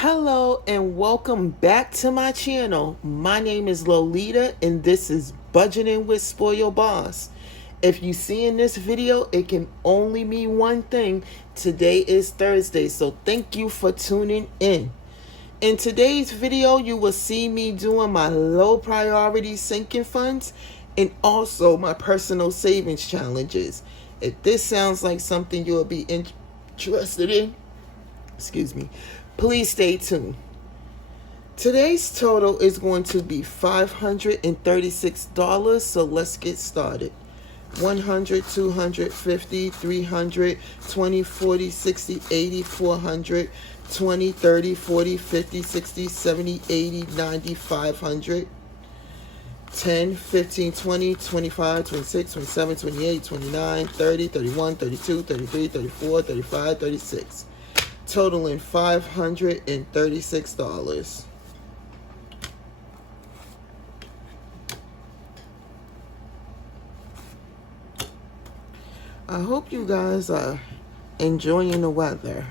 Hello and welcome back to my channel. My name is Lolita and this is Budgeting with Spoil Boss. If you see in this video, it can only mean one thing. Today is Thursday, so thank you for tuning in. In today's video, you will see me doing my low priority sinking funds and also my personal savings challenges. If this sounds like something you will be interested in, please stay tuned. Today's total is going to be $536, so let's get started. 100, 250, 300, 20, 40, 60, 80, 400, 20, 30, 40, 50, 60, 70, 80, 90, 500, 10, 15, 20, 25, 26, 27, 28, 29, 30, 31, 32, 33, 34, 35, 36. Totaling $536. I hope you guys are enjoying the weather.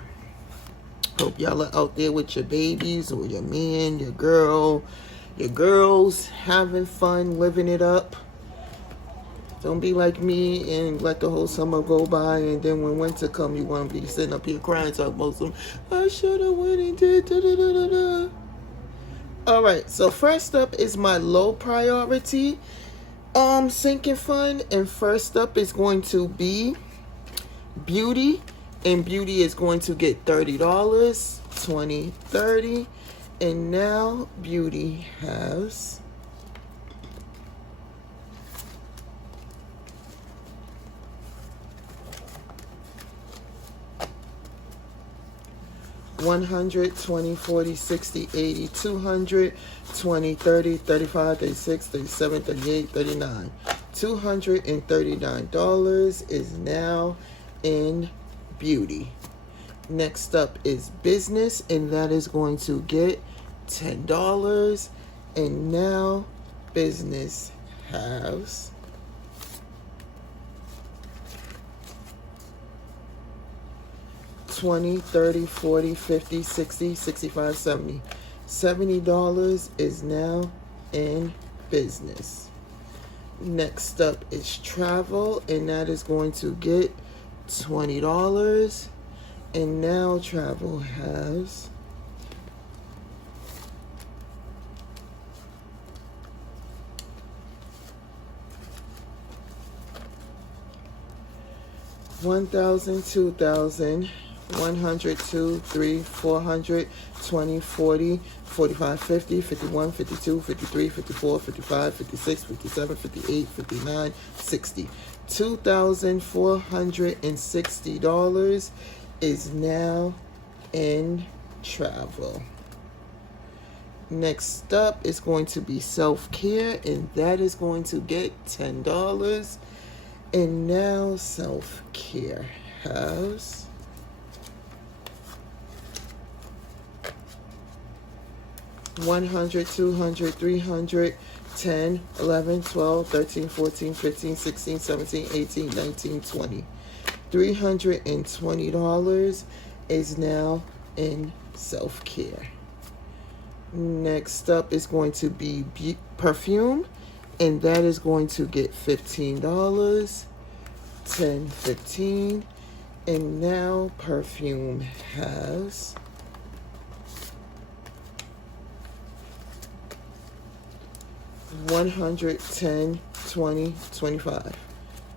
Hope y'all are out there with your babies or your man, your girl, your girls, having fun, living it up. Don't be like me and let the whole summer go by, and then when winter come, you want to be sitting up here crying, talking about some, I should have went and did da-da-da-da-da. All right, so first up is my low priority sinking fund, and first up is going to be beauty, and beauty is going to get $30, 20, 30, and now beauty has $100, 20, 40, 60, 80, 200, 20, 30, 35, 36, 37, 38, 39. $239 is now in beauty. Next up is business, and that is going to get $10. And now business has $20, 30, 40, 50, 60, 65, 70. $70 is now in business. Next up is travel, and that is going to get $20. And now travel has $1,000, $2,000, 100, 2, 3, 400, 20, 40, 45, 50, 51, 52, 53, 54, 55, 56, 57, 58, 59, 60. $2,460 is now in travel. Next up is going to be self-care, and that is going to get $10. And now self-care has $100, 200, 300, 10, 11, 12, 13, 14, 15, 16, 17, 18, 19, 20. $320 is now in self-care. Next up is going to be perfume, and that is going to get $15, 10, 15, and now perfume has $110, 20, 25.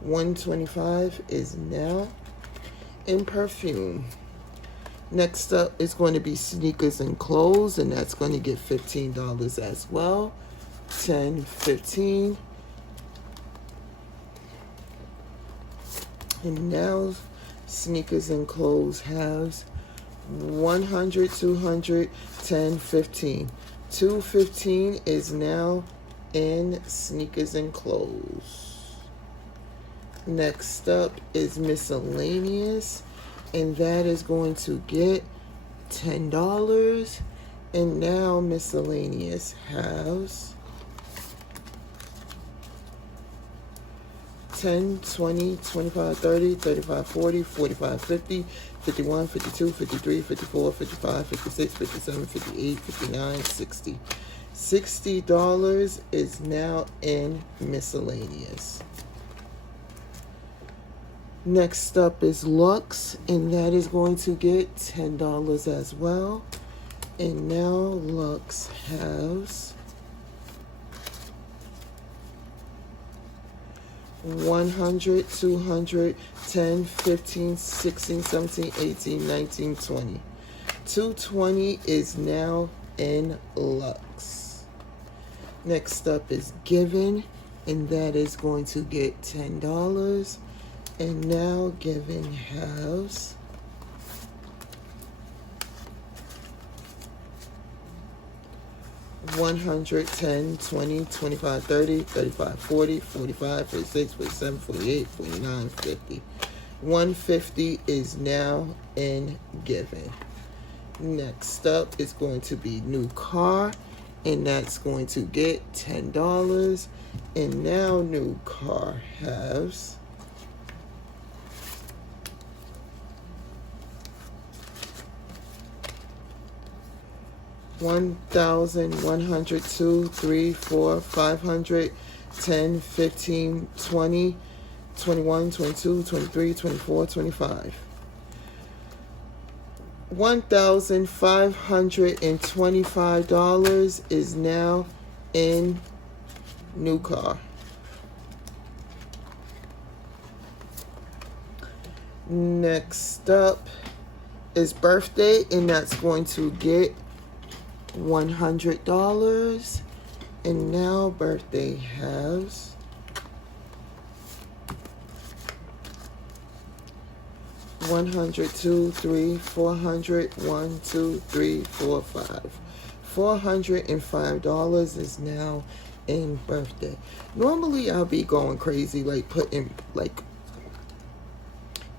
$125 is now in perfume. Next up is going to be sneakers and clothes, and that's going to get $15 as well. 10, 15. And now sneakers and clothes has 100, 200, 10, 15. 215 is now in sneakers and clothes. Next up is miscellaneous, and that is going to get $10. And now miscellaneous has 10, 20, 25, 30, 35, 40, 45, 50, 51, 52, 53, 54, 55, 56, 57, 58, 59, 60. $60 is now in miscellaneous. Next up is Lux, and that is going to get $10 as well. And now Lux has 100, 200, 10, 15, 16, 17, 18, 19, 20. 220 is now in Lux. Next up is Given, and that is going to get $10. And now Given has 100, 10, 20, 25, 30, 35, 40, 45, 46, 47, 48, 49, 50. 150 is now in Given. Next up is going to be New Car, and that's going to get $10. And now New Car has 1,000, 100, 2, 3, 4, 500, 10, 15, 20, 21, 22, 23, 24, 25. $1,525 is now in New Car. Next up is Birthday, and that's going to get $100. And now Birthday has 100, 2, 3, 400, 1, 2, 3, 4, 5. $405 is now in Birthday. Normally I'll be going crazy, like putting like,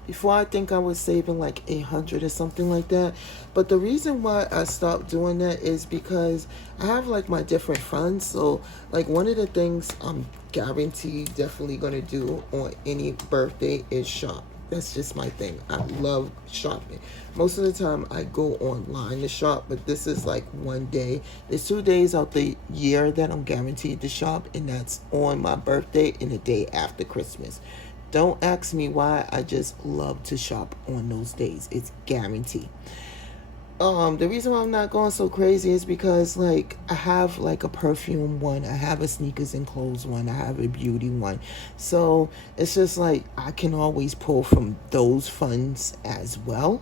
before I think I was saving like 800 or something like that. But the reason why I stopped doing that is because I have like my different funds. So like one of the things I'm guaranteed definitely going to do on any birthday is shop. That's just my thing. I love shopping. Most of the time I go online to shop, but this is like one day. There's 2 days out the year that I'm guaranteed to shop, and that's on my birthday and the day after Christmas. Don't ask me why. I just love to shop on those days. It's guaranteed. The reason why I'm not going so crazy is because like I have like a perfume one, I have a sneakers and clothes one, I have a beauty one. So it's just like I can always pull from those funds as well.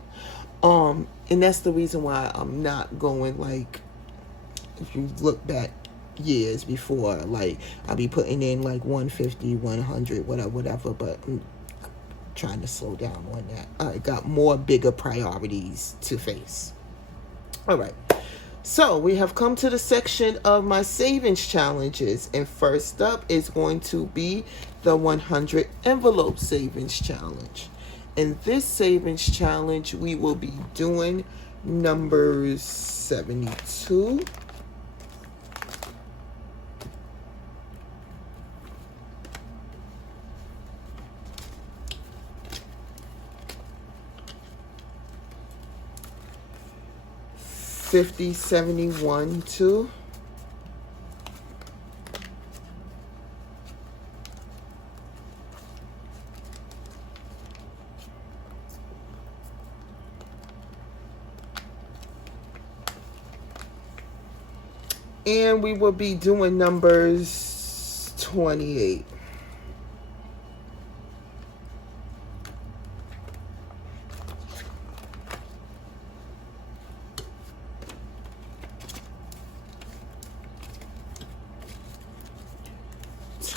And that's the reason why I'm not going like, if you look back years before, like I'll be putting in like 150, 100, whatever, but I'm trying to slow down on that. I got more bigger priorities to face. All right, so we have come to the section of my savings challenges, and first up is going to be the 100 envelope savings challenge. In this savings challenge, we will be doing numbers 72, 50, 71, 2, 28. And we will be doing numbers 28.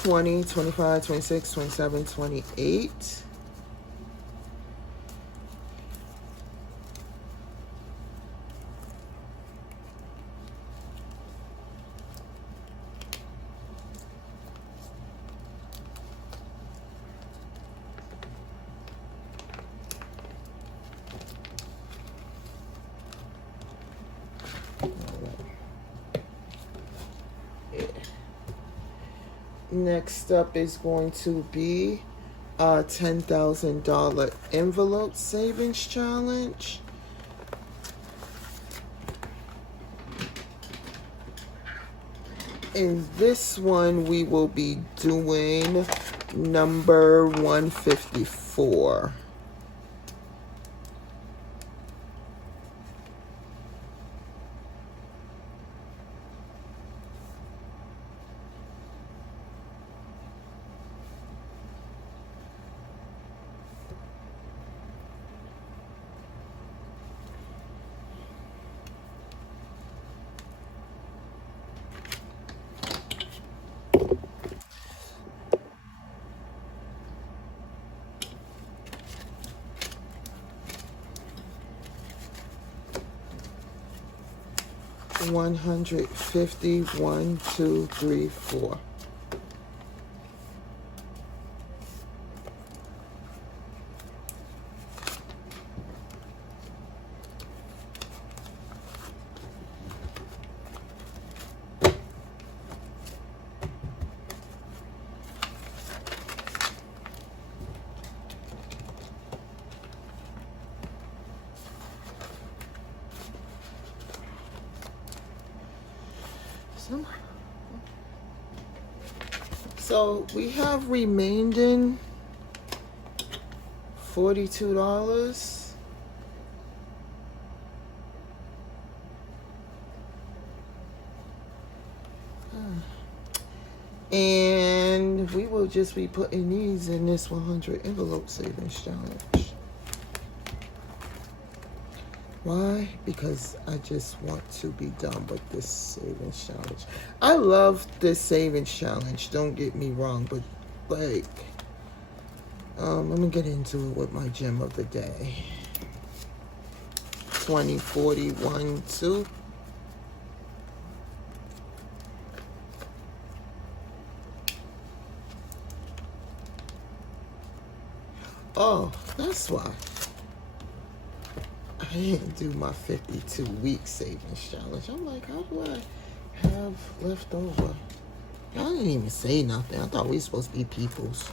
20, 25, 26, 27, 28. Next up is going to be $10,000 envelope savings challenge. In this one, we will be doing number 154. $150, 1, 2, 3, 4. So we have remaining $42. And we will just be putting these in this 100 envelope savings challenge. Why? Because I just want to be done with this savings challenge. I love this savings challenge, don't get me wrong, but like, I'm gonna get into it with my gem of the day. 20, 40, 1, 2. Oh, that's why I didn't do my 52-week savings challenge. I'm like, how do I have left over? Y'all didn't even say nothing. I thought we were supposed to be peoples.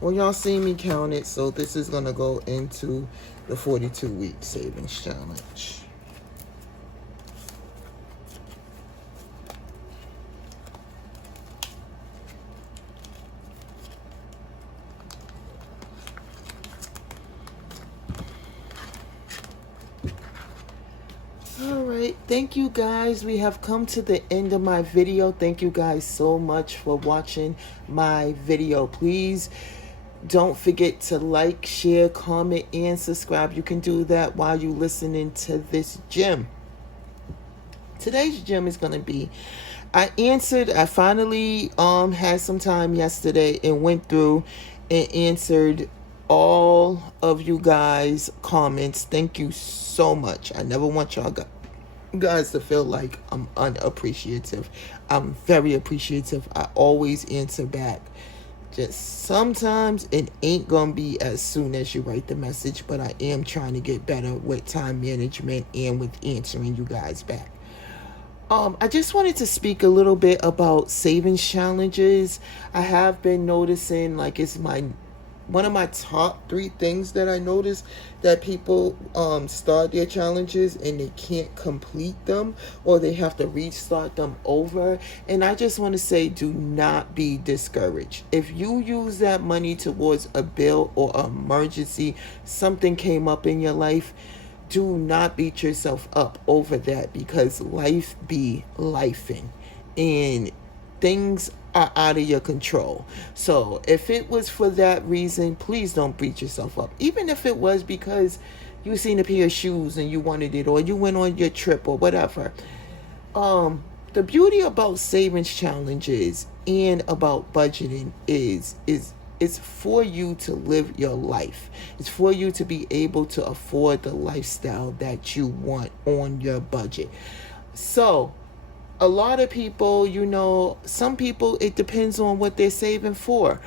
Well, y'all see me count it, so this is going to go into the 42-week savings challenge. Alright, thank you guys. We have come to the end of my video. Thank you guys so much for watching my video. Please don't forget to like, share, comment, and subscribe. You can do that while you're listening to this gem. Today's gem is going to be, I finally had some time yesterday and went through and answered all of you guys' comments. Thank you so much. I never want y'all guys to feel like I'm unappreciative. I'm very appreciative. I always answer back. Just sometimes it ain't gonna be as soon as you write the message, but I am trying to get better with time management and with answering you guys back. I just wanted to speak a little bit about savings challenges. I have been noticing, like, it's one of my top 3 things that I notice that people start their challenges and they can't complete them, or they have to restart them over. And I just want to say, do not be discouraged. If you use that money towards a bill or emergency, something came up in your life, do not beat yourself up over that, because life be lifing and things are out of your control. So if it was for that reason, please don't beat yourself up. Even if it was because you seen a pair of shoes and you wanted it, or you went on your trip or whatever. The beauty about savings challenges and about budgeting is it's for you to live your life. It's for you to be able to afford the lifestyle that you want on your budget. So a lot of people, some people, it depends on what they're saving for.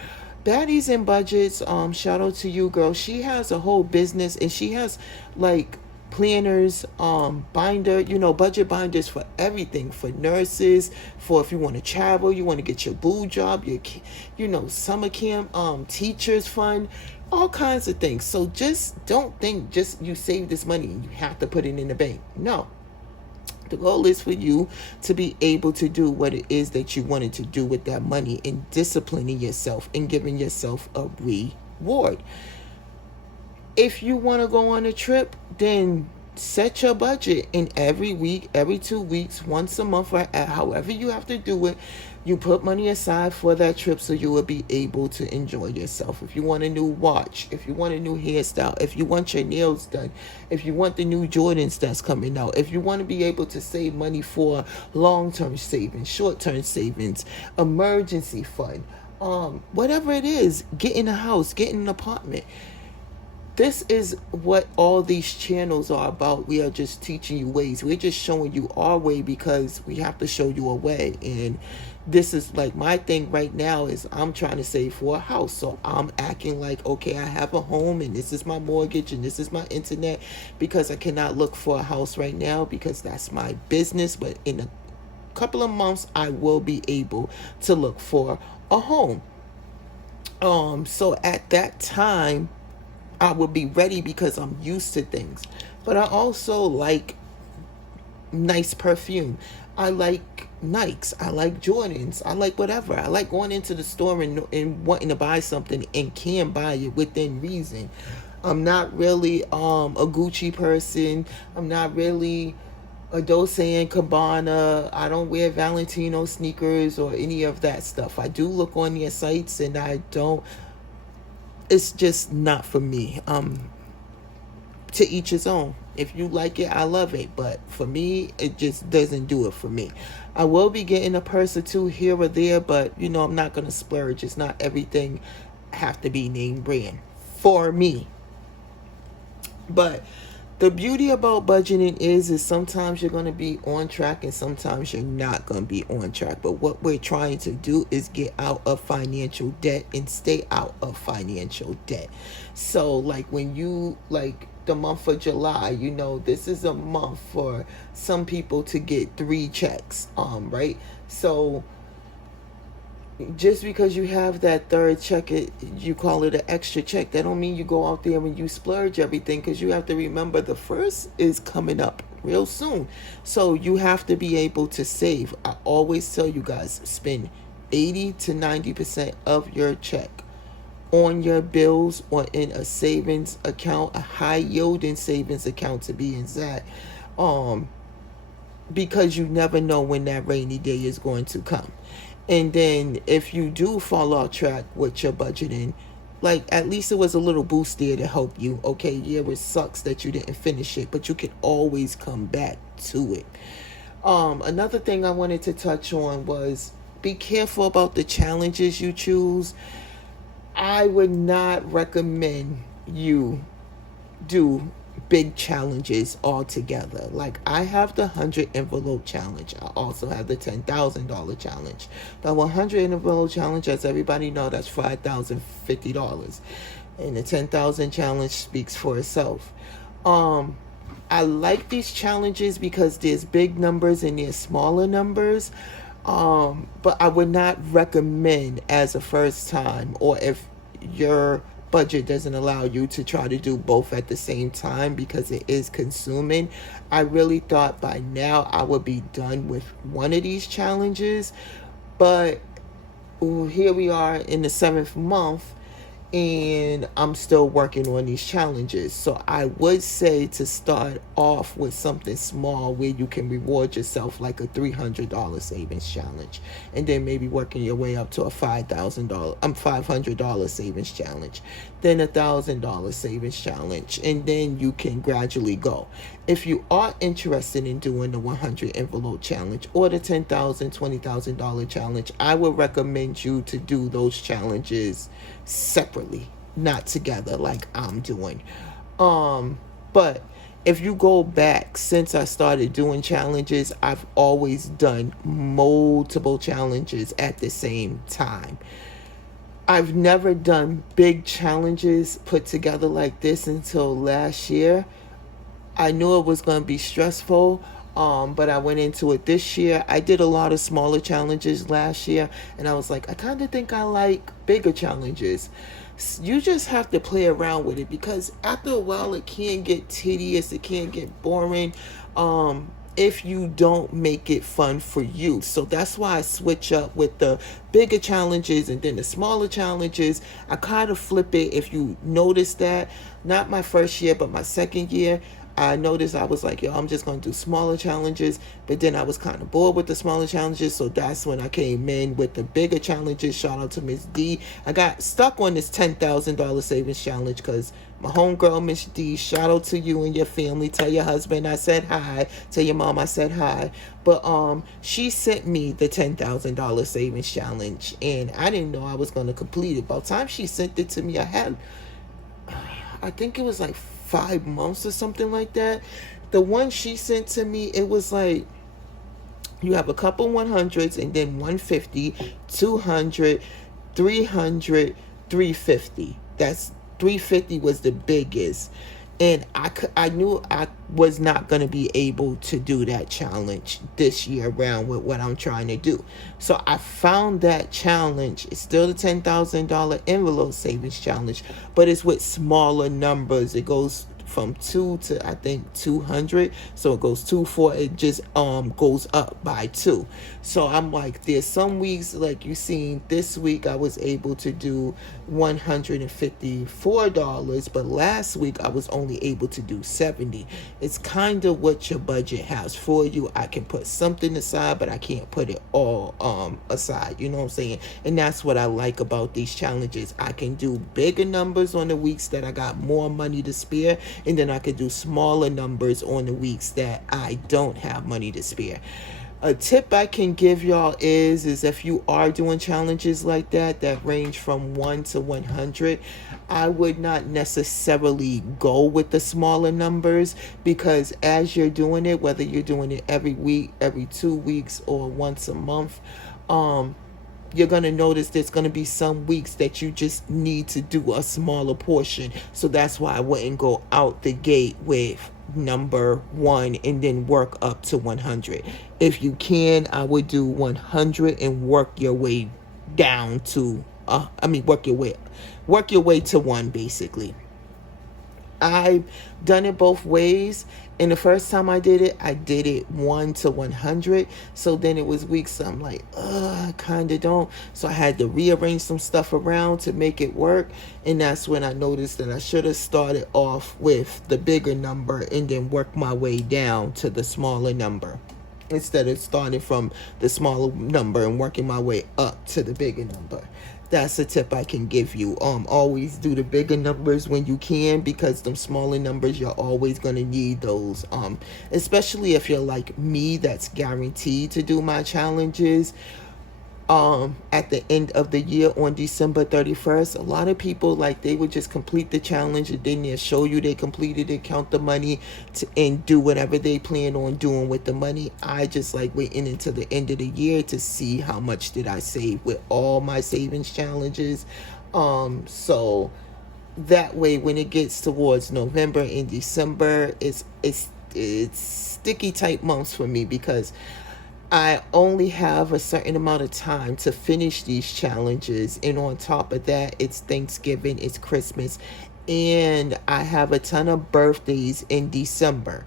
Baddies and Budgets, shout out to you, girl. She has a whole business, and she has like planners, binder, budget binders for everything, for nurses, for if you want to travel, you want to get your boo job, your, summer camp, teachers fund, all kinds of things. So just don't think just you save this money and you have to put it in the bank. No. The goal is for you to be able to do what it is that you wanted to do with that money, and disciplining yourself and giving yourself a reward. If you want to go on a trip, then set your budget, and every week, every 2 weeks, once a month, or however you have to do it, you put money aside for that trip so you will be able to enjoy yourself. If you want a new watch, if you want a new hairstyle, if you want your nails done, if you want the new Jordans that's coming out, if you want to be able to save money for long-term savings, short-term savings, emergency fund, whatever it is, get in a house, get in an apartment. This is what all these channels are about. We are just teaching you ways. We're just showing you our way because we have to show you a way. And this is like my thing right now is I'm trying to save for a house. So I'm acting like, okay, I have a home and this is my mortgage and this is my internet, because I cannot look for a house right now because that's my business. But in a couple of months, I will be able to look for a home. So at that time, I will be ready because I'm used to things. But I also like nice perfume. I like Nikes. I like Jordans. I like whatever. I like going into the store and wanting to buy something and can buy it within reason. I'm not really a Gucci person. I'm not really a Dolce & Gabbana. I don't wear Valentino sneakers or any of that stuff. I do look on their sites and I don't. It's just not for me. To each his own. If you like it, I love it. But for me, it just doesn't do it for me. I will be getting a purse or two here or there, but I'm not going to splurge. It's not everything have to be name brand for me. But the beauty about budgeting is sometimes you're going to be on track and sometimes you're not going to be on track. But what we're trying to do is get out of financial debt and stay out of financial debt. So like when you the month of July, this is a month for some people to get 3 checks, right? So just because you have that third check, you call it an extra check, that don't mean you go out there and you splurge everything, because you have to remember the first is coming up real soon. So you have to be able to save. I always tell you guys, spend 80 to 90% of your check on your bills or in a savings account, a high yielding savings account to be exact, because you never know when that rainy day is going to come. And then if you do fall off track with your budgeting, at least it was a little boost there to help you. Okay, yeah, it sucks that you didn't finish it, but you can always come back to it. Another thing I wanted to touch on was be careful about the challenges you choose. I would not recommend you do big challenges altogether. Like I have the 100 envelope challenge. I also have the $10,000 challenge. The 100 envelope challenge, as everybody know, that's $5,050, and the 10,000 challenge speaks for itself. I like these challenges because there's big numbers and there's smaller numbers. But I would not recommend as a first time, or if your budget doesn't allow you, to try to do both at the same time, because it is consuming. I really thought by now I would be done with one of these challenges, but here we are in the 7th month and I'm still working on these challenges. So I would say to start off with something small where you can reward yourself, like a $300 savings challenge, and then maybe working your way up to a $500 savings challenge, then a $1,000 savings challenge, and then you can gradually go. If you are interested in doing the 100 envelope challenge or the $10,000, $20,000 challenge, I would recommend you to do those challenges separately, not together like I'm doing. But if you go back, since I started doing challenges, I've always done multiple challenges at the same time. I've never done big challenges put together like this until last year. I knew it was going to be stressful, but I went into it this year. I did a lot of smaller challenges last year, and I was like, I kind of think I like bigger challenges. You just have to play around with it, because after a while it can get tedious, it can get boring, if you don't make it fun for you. So that's why I switch up with the bigger challenges and then the smaller challenges. I kind of flip it. If you notice that, not my first year, but my second year, I noticed I was like, yo, I'm just going to do smaller challenges. But then I was kind of bored with the smaller challenges. So that's when I came in with the bigger challenges. Shout out to Miss D. I got stuck on this $10,000 savings challenge because my homegirl, Miss D, shout out to you and your family. Tell your husband I said hi. Tell your mom I said hi. But she sent me the $10,000 savings challenge. And I didn't know I was going to complete it. By the time she sent it to me, I think it was like 5 months or something like that. The one she sent to me, it was like, you have a couple 100s and then 150, 200, 300, 350. That's 350 was the biggest. And I knew I was not going to be able to do that challenge this year around with what I'm trying to do. So I found that challenge. It's still the $10,000 envelope savings challenge, but it's with smaller numbers. It goes from 2 to I think 200. So it goes 2, 4. It just goes up by 2. So I'm like, there's some weeks like you seen this week I was able to do $154, but last week I was only able to do 70. It's kind of what your budget has for you. I can put something aside, but I can't put it all aside. You know what I'm saying? And that's what I like about these challenges. I can do bigger numbers on the weeks that I got more money to spare, and then I could do smaller numbers on the weeks that I don't have money to spare. A tip I can give y'all is if you are doing challenges like that range from 1 to 100, I would not necessarily go with the smaller numbers, because as you're doing it, whether you're doing it every week, every 2 weeks, or once a month, you're going to notice there's going to be some weeks that you just need to do a smaller portion. So that's why I wouldn't go out the gate with number 1 and then work up to 100. If you can, I would do 100 and work your way down to work your way to 1, basically. I've done it both ways. And the first time I did it 1 to 100. So then it was weeks I'm like, I kind of don't. So I had to rearrange some stuff around to make it work. And that's when I noticed that I should have started off with the bigger number and then work my way down to the smaller number, instead of starting from the smaller number and working my way up to the bigger number. That's a tip I can give you. Always do the bigger numbers when you can, because them smaller numbers, you're always going to need those. Especially if you're like me, that's guaranteed to do my challenges at the end of the year on December 31st. A lot of people, like, they would just complete the challenge and then they'll show you they completed it, count the money and do whatever they plan on doing with the money. I just like waiting until the end of the year to see how much did I save with all my savings challenges. So that way when it gets towards November and December, it's sticky type months for me, because I only have a certain amount of time to finish these challenges. And on top of that, it's Thanksgiving, it's Christmas, and I have a ton of birthdays in December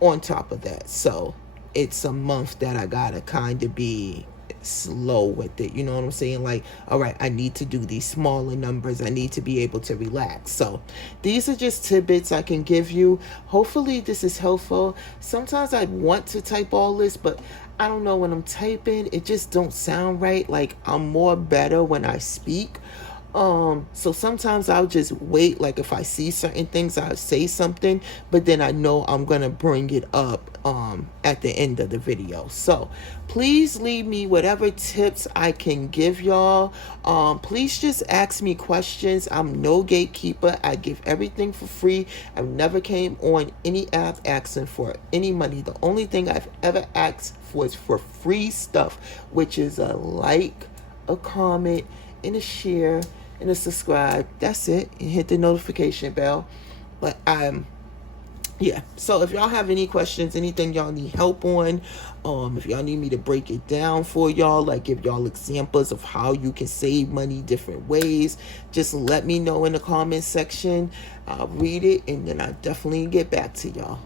on top of that. So it's a month that I gotta kind of be slow with it. You know what I'm saying? Like, all right, I need to do these smaller numbers. I need to be able to relax. So these are just tidbits I can give you. Hopefully this is helpful. Sometimes I want to type all this, but I don't know, when I'm typing, it just don't sound right. Like, I'm more better when I speak. So sometimes I'll just wait. Like, if I see certain things, I'll say something, but then I know I'm gonna bring it up at the end of the video. So please leave me whatever tips I can give y'all. Please just ask me questions. I'm no gatekeeper. I give everything for free. I've never came on any app asking for any money. The only thing I've ever asked for is for free stuff, which is a like, a comment, and a share, and a subscribe. That's it. And hit the notification bell. But yeah, so if y'all have any questions, anything y'all need help on, if y'all need me to break it down for y'all, like give y'all examples of how you can save money different ways, just let me know in the comment section. I'll read it and then I'll definitely get back to y'all.